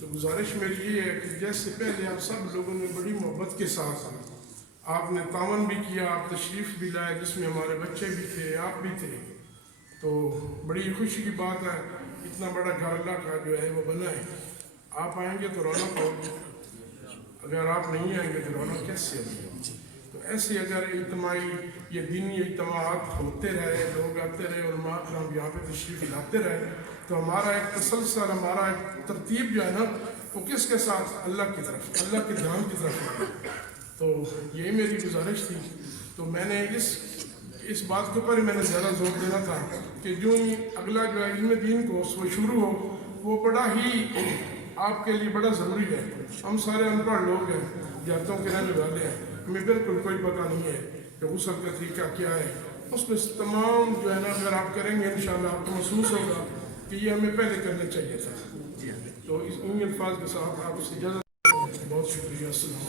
تو گزارش میری یہ ہے کہ جیسے پہلے آپ سب لوگوں نے بڑی محبت کے ساتھ آپ نے تعاون بھی کیا، آپ تشریف بھی لائے، جس میں ہمارے بچے بھی تھے، آپ بھی تھے، تو بڑی خوشی کی بات ہے، اتنا بڑا گھر اللہ کا جو ہے وہ بنا ہے۔ آپ آئیں گے تو رونق ہوگی، اگر آپ نہیں آئیں گے تو رونق کیسے ہوگی؟ تو ایسے اگر اجتماعی یہ دینی اجتماعات ہوتے رہے، لوگ آتے رہے، علماء کرام یہاں پہ تشریف لاتے رہے، تو ہمارا ایک تسلسل، ہمارا ایک ترتیب جو ہے نا وہ کس کے ساتھ؟ اللہ کی طرف، اللہ کے دھیان کی طرف ہے۔ تو یہی میری گزارش تھی۔ تو میں نے اس بات کے اوپر ہی میں نے زیادہ زور دینا تھا کہ جو ہی اگلا جو ہے علم دین کو وہ شروع ہو، وہ بڑا ہی آپ کے لیے بڑا ضروری ہے۔ ہم سارے ان پڑھ لوگ ہیں، دیہاتوں کے رہنے والے ہیں، ہمیں بالکل کوئی پتہ نہیں ہے کہ غسل کا طریقہ کیا ہے۔ اس میں تمام جو ہے نا اگر آپ کریں گے انشاءاللہ آپ کو محسوس ہوگا کہ یہ ہمیں پہلے کرنا چاہیے تھا۔ تو ان الفاظ کے ساتھ آپ اس کی اجازت، بہت شکریہ۔ السلام